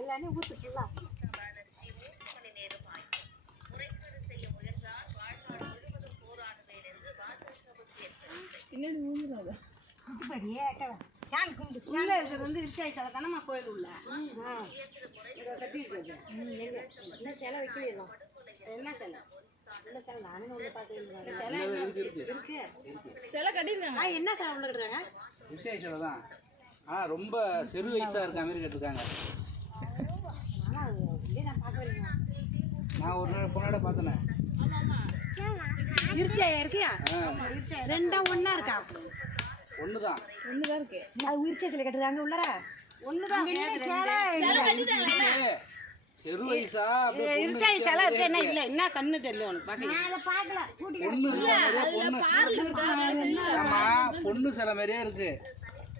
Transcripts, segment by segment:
எல்லாமே ஊத்து ஃபுல்லா. பின்னாடி ஊந்துடாத. உள்ள இருக்கிறது வந்து விருச்சாய் சிலை தானம்மா கோயில் உள்ள. இதை கட்டி இருக்குது. என்ன சிலை வைக்கலாம்? என்ன சிலை? என்ன சிலை? நானும் உள்ள பார்த்து சிலை இருக்கு. சிலை கட்டிருக்காங்க. என்ன சிலை உள்ள கட்டுறாங்க? விருச்சாய் சிலை தான். ரொம்ப சிறு வயசா இருக்க மாதிரி கட்டிருக்காங்க. நான் பார்க்கவே. நான் ஒரு நாள் பொண்ணோட பார்த்தேன். விருச்சாயா இருக்கியா? ரெண்டா ஒன்னா இருக்கா? ஒண்ணுதான் இருக்கு. அது விருச்சாய் சிலை கட்டுறாங்க உள்ளற. ஒண்ணுதான் சிறு வயசா விருச்சாய் சிலை இருக்கு. என்ன இல்ல என்ன கண்ணு தெரியல உனக்கு பார்க்கல. பொண்ணு சிலை மாதிரியே இருக்கு.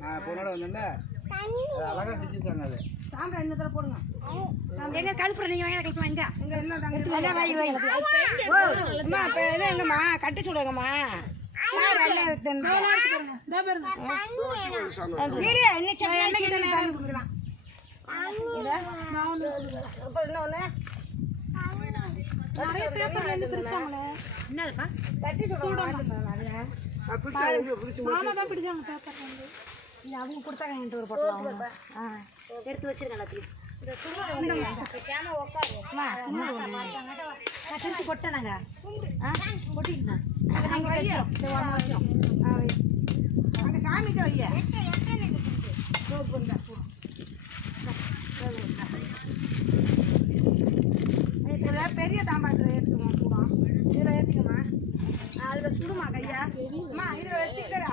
நான் பொண்ணோட வந்தேன்ல, அழகா செஞ்சிருக்காங்க. அது சாம்பா இன்னத்துல போடுங்க. எங்க கழுப்புற நீங்க வாங்க கழுப்பு வாங்க. எங்க என்ன எங்கம்மா கட்டி சொல்லுங்கம்மா. அவங்க கொடுத்தாங்க ஒரு பொட்டலம் எடுத்து வச்சிருக்கேன். திருச்சி கொட்டனாங்க கொட்டிக்கணும். அங்கே சாமிக்கு வைய இதில் பெரிய தாம்பாளத்தில் ஏற்றுக்கோமா கூட. இதில் ஏற்றிக்கம்மா. அதில் சுடுமா கையா அம்மா. இதில் வச்சுக்கிறா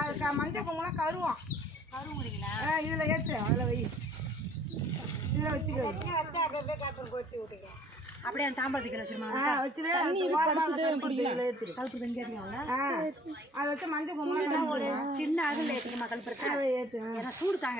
அதுக்கு மஞ்சள் குங்குமம் கருவோம். இதில் ஏற்று அதில் வை. இதில் வச்சுக்க. அப்படியே அந்த தாம்பாளத்துக்கு வச்சுருமா வச்சுட்டு கழுப்பு வெங்காயங்களா அதை வச்சு மஞ்சள் குங்குமம் ஒரு சின்ன அகல் ஏற்றுக்கம்மா. கழுப்பு ஏற்று ஏன்னா சூடு தாங்க.